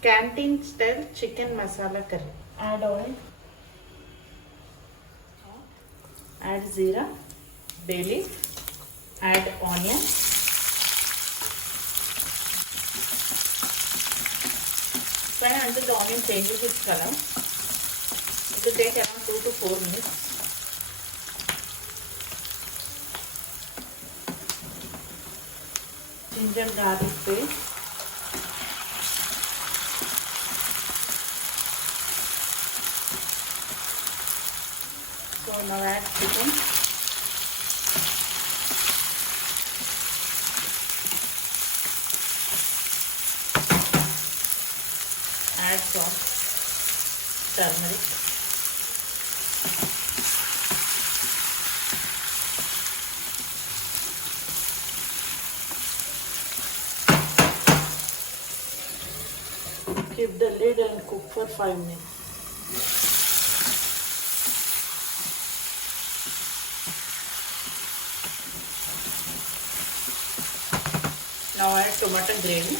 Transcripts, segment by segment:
Canteen style chicken masala curry. Add oil. Add zira, bay leaf, add onion. Fry until the onion changes its color. It will take around 2 to 4 minutes. Ginger garlic paste. So now add chicken. Add salt, turmeric. Keep the lid and cook for 5 minutes. Now add tomato gravy.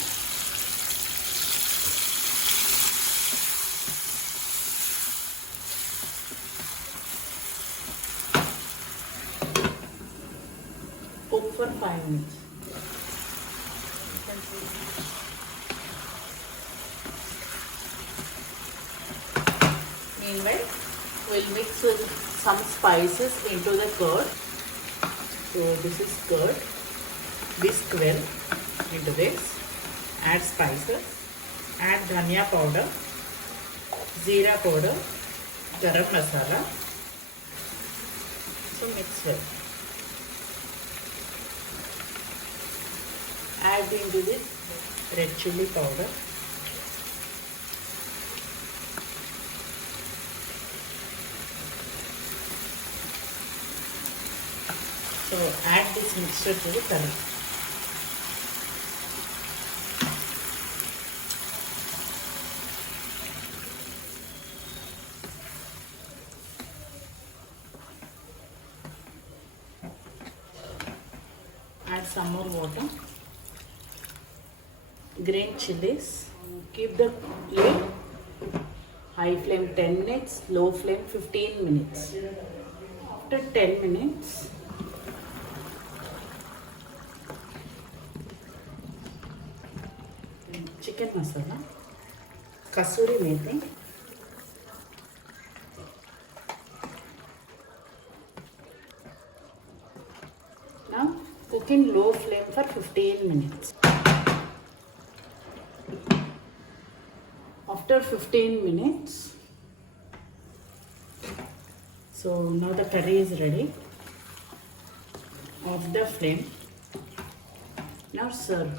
Cook for 5 minutes. Meanwhile, we'll mix some spices into the curd. So this is curd. Whisk well into this. Add spices. Add dhania powder, jeera powder, garam masala. So mix well. Add into this red chili powder. So add this mixture to the curry. Add some more water. Green chilies. Keep the lid. High flame 10 minutes, low flame 15 minutes. After 10 minutes, chicken masala, kasuri methi, now cook in low flame for 15 minutes. After 15 minutes, so now the curry is ready. Off the flame. Now serve.